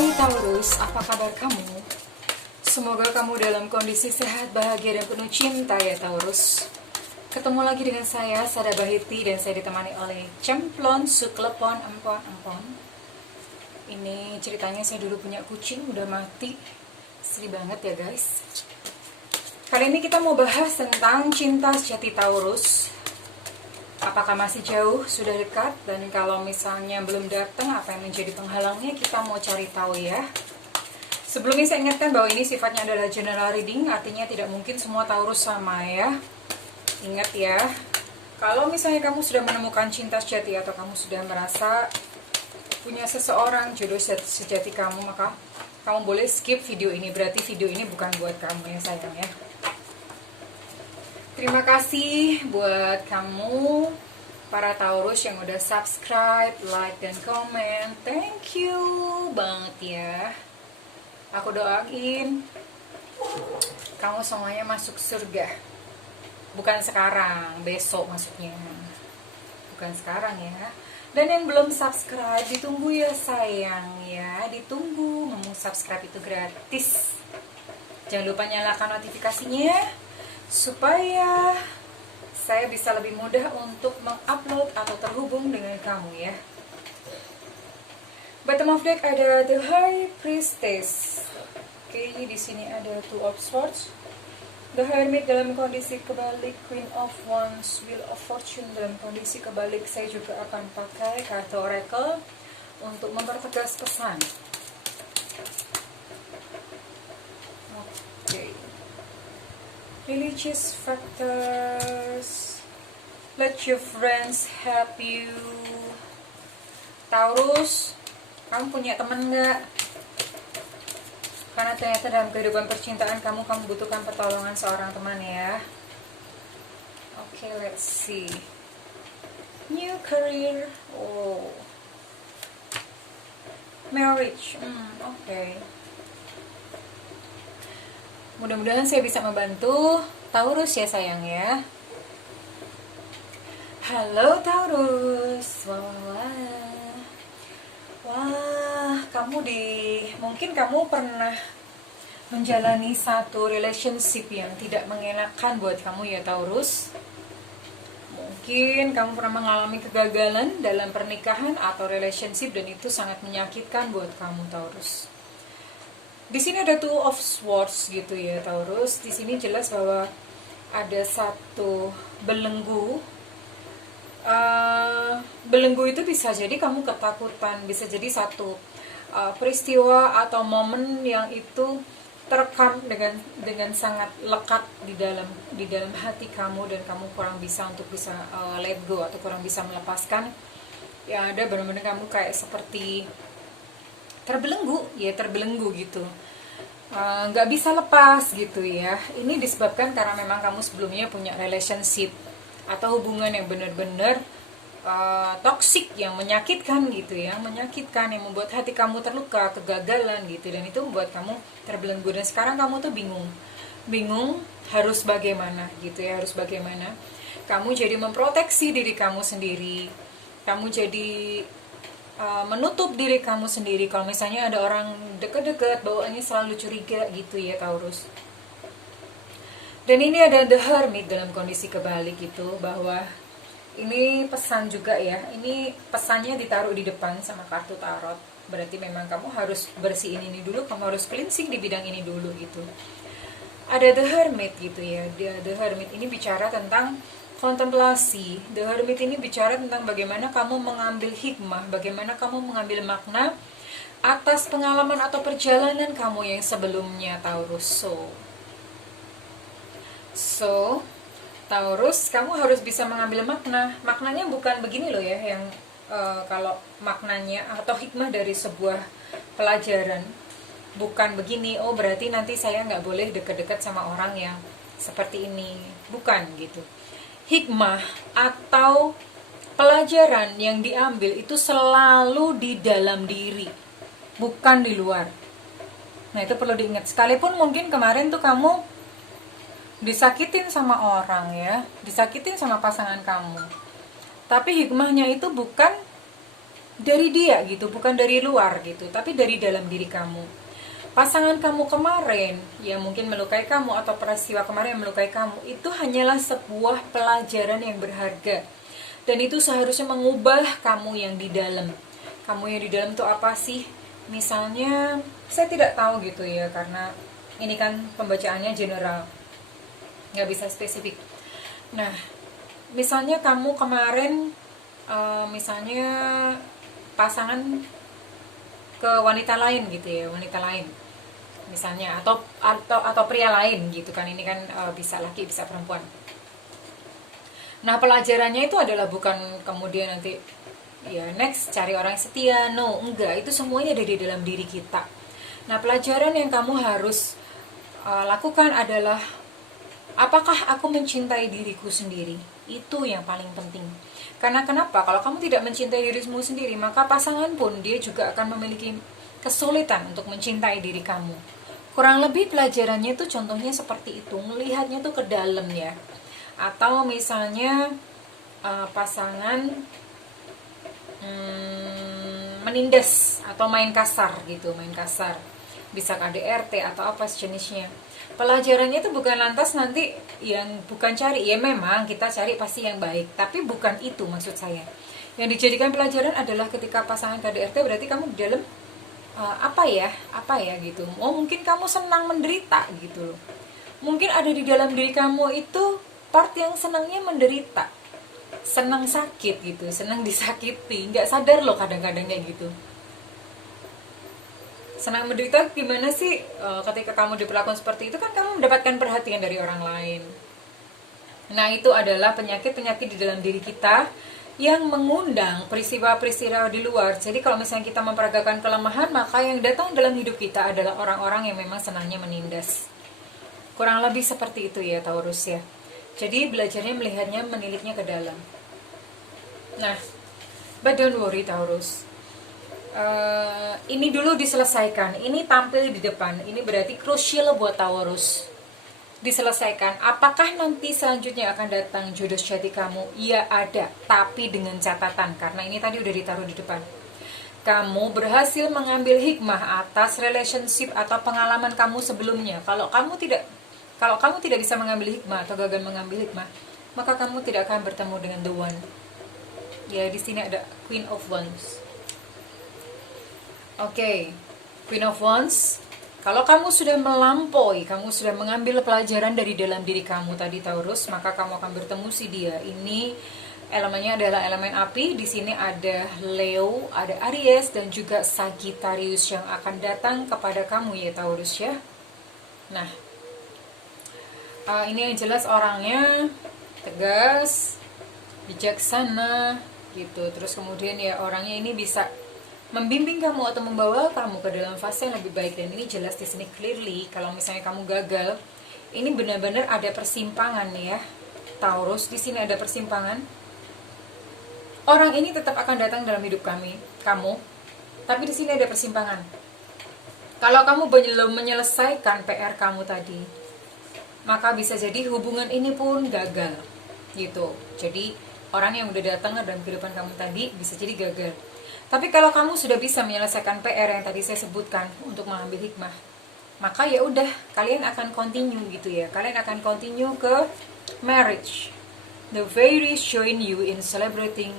Hai Taurus, apa kabar kamu? Semoga kamu dalam kondisi sehat, bahagia, dan penuh cinta ya Taurus. Ketemu lagi dengan saya, Sada Bahiti, dan saya ditemani oleh Cemplon Suklepon Empon. Ini ceritanya saya dulu punya kucing, udah mati. Sedih banget ya guys. Kali ini kita mau bahas tentang cinta sejati Taurus. Apakah masih jauh, sudah dekat, dan kalau misalnya belum datang, apa yang menjadi penghalangnya, kita mau cari tahu ya. Sebelumnya saya ingatkan bahwa ini sifatnya adalah general reading, artinya tidak mungkin semua Taurus sama ya. Ingat ya, kalau misalnya kamu sudah menemukan cinta sejati atau kamu sudah merasa punya seseorang jodoh sejati kamu, maka kamu boleh skip video ini, berarti video ini bukan buat kamu ya sayang ya. Terima kasih buat kamu para Taurus yang udah subscribe, like, dan komen. Thank you banget ya. Aku doain kamu semuanya masuk surga. Bukan sekarang, besok maksudnya. Bukan sekarang ya. Dan yang belum subscribe, ditunggu ya sayang ya. Ditunggu, mau subscribe itu gratis. Jangan lupa nyalakan notifikasinya supaya saya bisa lebih mudah untuk mengupload atau terhubung dengan kamu ya. Bottom of deck ada The High Priestess. Oke, di sini ada Two of Swords. The Hermit dalam kondisi kebalik, Queen of Wands, Wheel of Fortune dalam kondisi kebalik. Saya juga akan pakai kartu Oracle untuk mempertegas pesan. Oke. Religious factors. Let your friends help you. Taurus, kamu punya teman nggak? Karena ternyata dalam kehidupan percintaan kamu butuhkan pertolongan seorang teman ya. Oke, let's see. New career. Oh. Marriage. Oke. Mudah-mudahan saya bisa membantu Taurus ya sayang ya. Halo Taurus. Wah, mungkin kamu pernah menjalani satu relationship yang tidak mengenakan buat kamu ya Taurus. Mungkin kamu pernah mengalami kegagalan dalam pernikahan atau relationship dan itu sangat menyakitkan buat kamu Taurus. Di sini ada Two of Swords gitu ya Taurus. Di sini jelas bahwa ada satu belenggu. Belenggu itu bisa jadi kamu ketakutan, bisa jadi satu peristiwa atau momen yang itu terekam dengan sangat lekat di dalam hati kamu dan kamu kurang bisa untuk bisa let go atau kurang bisa melepaskan. Ya ada benar-benar kamu kayak seperti terbelenggu gitu, nggak bisa lepas gitu ya. Ini disebabkan karena memang kamu sebelumnya punya relationship atau hubungan yang benar-benar toksik, yang menyakitkan gitu ya, yang membuat hati kamu terluka, kegagalan gitu, dan itu membuat kamu terbelenggu dan sekarang kamu tuh bingung harus bagaimana gitu ya, kamu jadi memproteksi diri kamu sendiri, kamu jadi menutup diri kamu sendiri. Kalau misalnya ada orang deket-deket, bawaannya selalu curiga gitu ya Taurus. Dan ini ada The Hermit dalam kondisi kebalik gitu, bahwa ini pesan juga ya. Ini pesannya ditaruh di depan sama kartu tarot. Berarti memang kamu harus bersihin ini dulu, kamu harus cleansing di bidang ini dulu gitu. Ada The Hermit gitu ya. The Hermit ini bicara tentang kontemplasi. The Hermit ini bicara tentang bagaimana kamu mengambil hikmah, bagaimana kamu mengambil makna atas pengalaman atau perjalanan kamu yang sebelumnya Taurus. So Taurus, kamu harus bisa mengambil maknanya bukan begini loh ya, yang kalau maknanya atau hikmah dari sebuah pelajaran bukan begini, oh berarti nanti saya nggak boleh deket-deket sama orang yang seperti ini, bukan gitu. Hikmah atau pelajaran yang diambil itu selalu di dalam diri, bukan di luar. Nah itu perlu diingat. Sekalipun mungkin kemarin tuh kamu disakitin sama orang ya, disakitin sama pasangan kamu, tapi hikmahnya itu bukan dari dia gitu, bukan dari luar gitu, tapi dari dalam diri kamu. Pasangan kamu kemarin yang mungkin melukai kamu atau peristiwa kemarin yang melukai kamu itu hanyalah sebuah pelajaran yang berharga. Dan itu seharusnya mengubah kamu yang di dalam. Kamu yang di dalam itu apa sih? Misalnya, saya tidak tahu gitu ya, karena ini kan pembacaannya general, nggak bisa spesifik. Nah, misalnya kamu kemarin, misalnya pasangan ke wanita lain gitu ya, wanita lain misalnya, atau pria lain gitu kan, ini kan bisa laki bisa perempuan. Nah, pelajarannya itu adalah bukan kemudian nanti ya next cari orang yang setia, no, enggak, itu semuanya ada di dalam diri kita. Nah, pelajaran yang kamu harus lakukan adalah, apakah aku mencintai diriku sendiri? Itu yang paling penting. Karena kenapa? Kalau kamu tidak mencintai dirimu sendiri, maka pasangan pun dia juga akan memiliki kesulitan untuk mencintai diri kamu. Kurang lebih pelajarannya itu contohnya seperti itu, melihatnya tuh ke dalam ya. Atau misalnya pasangan menindas atau main kasar gitu, main kasar. Bisa KDRT atau apa sejenisnya. Pelajarannya itu bukan lantas nanti yang bukan cari, ya memang kita cari pasti yang baik, tapi bukan itu maksud saya. Yang dijadikan pelajaran adalah ketika pasangan KDRT berarti kamu di dalam apa ya gitu. Oh, mungkin kamu senang menderita gitu loh. Mungkin ada di dalam diri kamu itu part yang senangnya menderita, senang sakit gitu, senang disakiti, nggak sadar loh kadang-kadang kayak gitu. Senang menderita gimana sih? Ketika kamu diperlakukan seperti itu kan kamu mendapatkan perhatian dari orang lain. Nah, itu adalah penyakit-penyakit di dalam diri kita yang mengundang peristiwa-peristiwa di luar. Jadi kalau misalnya kita memperagakan kelemahan, maka yang datang dalam hidup kita adalah orang-orang yang memang senangnya menindas. Kurang lebih seperti itu ya Taurus ya. Jadi belajarnya melihatnya, meniliknya ke dalam. Nah, but don't worry Taurus. Ini dulu diselesaikan, ini tampil di depan, ini berarti krusial buat Taurus. Diselesaikan. Apakah nanti selanjutnya akan datang jodoh sejati kamu? Iya ada, tapi dengan catatan, karena ini tadi udah ditaruh di depan. Kamu berhasil mengambil hikmah atas relationship atau pengalaman kamu sebelumnya. Kalau kamu tidak bisa mengambil hikmah atau gagal mengambil hikmah, maka kamu tidak akan bertemu dengan the one. Ya, di sini ada Queen of Wands. Oke, Queen of Wands. Kalau kamu sudah melampaui, kamu sudah mengambil pelajaran dari dalam diri kamu tadi Taurus, maka kamu akan bertemu si dia. Ini elemennya adalah elemen api. Di sini ada Leo, ada Aries dan juga Sagittarius yang akan datang kepada kamu ya Taurus ya. Nah, ini yang jelas orangnya tegas, bijaksana gitu. Terus kemudian ya orangnya ini bisa membimbing kamu atau membawa kamu ke dalam fase yang lebih baik. Dan ini jelas di sini clearly kalau misalnya kamu gagal, ini benar-benar ada persimpangan ya Taurus. Di sini ada persimpangan. Orang ini tetap akan datang dalam hidup kamu, tapi di sini ada persimpangan. Kalau kamu belum menyelesaikan PR kamu tadi, maka bisa jadi hubungan ini pun gagal gitu. Jadi orang yang udah datang dalam kehidupan kamu tadi bisa jadi gagal. Tapi kalau kamu sudah bisa menyelesaikan PR yang tadi saya sebutkan untuk mengambil hikmah, maka ya udah, kalian akan continue gitu ya. Kalian akan continue ke marriage. The very showing you in celebrating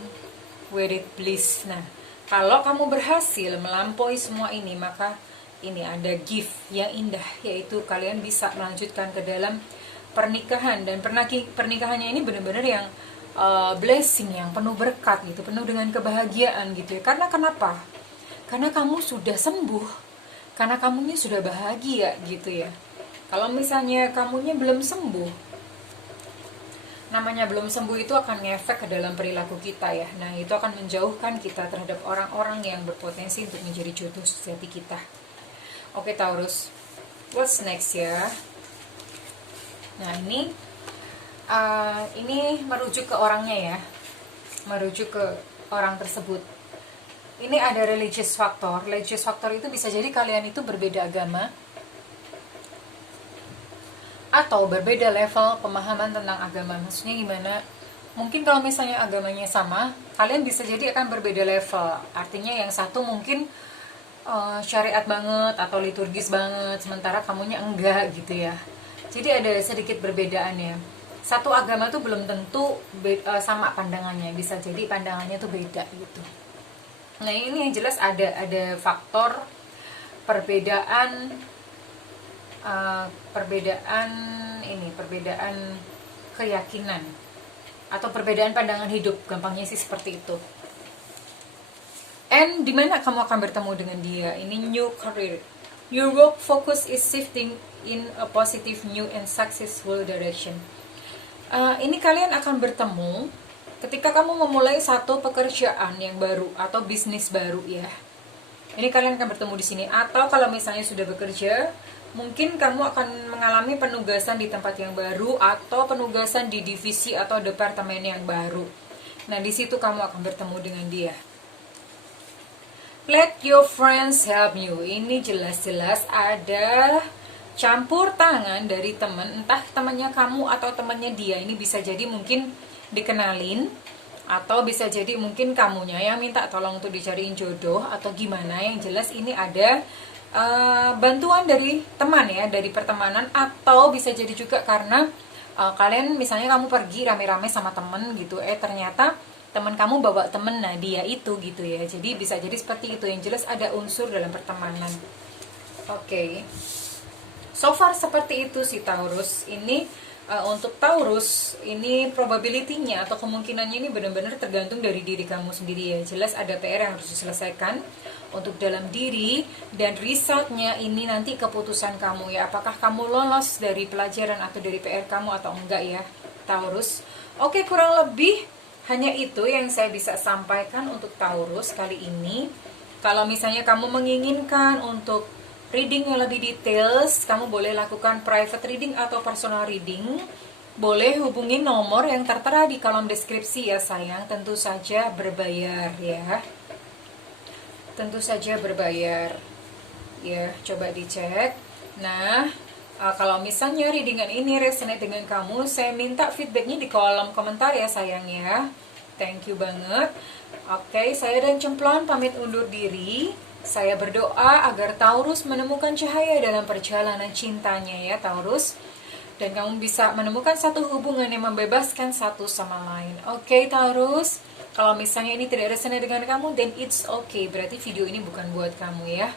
wedded bliss. Nah, kalau kamu berhasil melampaui semua ini, maka ini ada gift yang indah, yaitu kalian bisa melanjutkan ke dalam pernikahan. Dan pernikahannya ini benar-benar yang blessing, yang penuh berkat gitu, penuh dengan kebahagiaan gitu ya. Karena kenapa? Karena kamu sudah sembuh, karena kamunya sudah bahagia gitu ya. Kalau misalnya kamunya belum sembuh, namanya belum sembuh itu akan ngefek ke dalam perilaku kita ya. Nah, itu akan menjauhkan kita terhadap orang-orang yang berpotensi untuk menjadi jodoh sejati kita. Oke Taurus, what's next ya? Nah, ini merujuk ke orangnya ya, merujuk ke orang tersebut. Ini ada religious factor. Religious factor itu bisa jadi kalian itu berbeda agama atau berbeda level pemahaman tentang agama. Maksudnya gimana? Mungkin kalau misalnya agamanya sama, kalian bisa jadi akan berbeda level. Artinya yang satu mungkin syariat banget atau liturgis banget, sementara kamunya enggak gitu ya. Jadi ada sedikit perbedaannya. Satu agama tuh belum tentu sama pandangannya, bisa jadi pandangannya tuh beda gitu. Nah ini yang jelas ada faktor perbedaan perbedaan keyakinan atau perbedaan pandangan hidup, gampangnya sih seperti itu. And di mana kamu akan bertemu dengan dia? Ini new career. Your work focus is shifting in a positive, new and successful direction. Ini kalian akan bertemu ketika kamu memulai satu pekerjaan yang baru atau bisnis baru ya. Ini kalian akan bertemu di sini. Atau kalau misalnya sudah bekerja, mungkin kamu akan mengalami penugasan di tempat yang baru atau penugasan di divisi atau departemen yang baru. Nah, di situ kamu akan bertemu dengan dia. Let your friends help you. Ini jelas-jelas ada campur tangan dari teman, entah temannya kamu atau temannya dia. Ini bisa jadi mungkin dikenalin, atau bisa jadi mungkin kamunya yang minta tolong untuk dicariin jodoh atau gimana. Yang jelas ini ada bantuan dari teman ya, dari pertemanan, atau bisa jadi juga karena kalian misalnya kamu pergi rame-rame sama temen gitu, ternyata teman kamu bawa temen, nah dia itu gitu ya. Jadi bisa jadi seperti itu. Yang jelas ada unsur dalam pertemanan. Oke. So far seperti itu sih Taurus. Ini untuk Taurus, ini probability-nya atau kemungkinannya ini benar-benar tergantung dari diri kamu sendiri ya. Jelas ada PR yang harus diselesaikan untuk dalam diri, dan resultnya ini nanti keputusan kamu ya. Apakah kamu lolos dari pelajaran atau dari PR kamu atau enggak ya Taurus. Oke, kurang lebih hanya itu yang saya bisa sampaikan untuk Taurus kali ini. Kalau misalnya kamu menginginkan untuk reading yang lebih details, kamu boleh lakukan private reading atau personal reading. Boleh hubungi nomor yang tertera di kolom deskripsi ya sayang. Tentu saja berbayar ya. Tentu saja berbayar. Ya, coba dicek. Nah, kalau misalnya readingan ini resonate dengan kamu, saya minta feedbacknya di kolom komentar ya sayang ya. Thank you banget. Oke, saya dan Cemplon pamit undur diri. Saya berdoa agar Taurus menemukan cahaya dalam perjalanan cintanya ya Taurus. Dan kamu bisa menemukan satu hubungan yang membebaskan satu sama lain. Oke Taurus, kalau misalnya ini tidak resonate dengan kamu, then it's okay. Berarti video ini bukan buat kamu ya.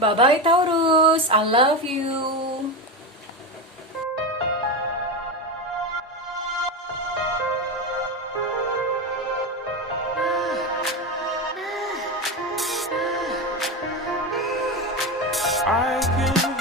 Bye-bye Taurus, I love you. I can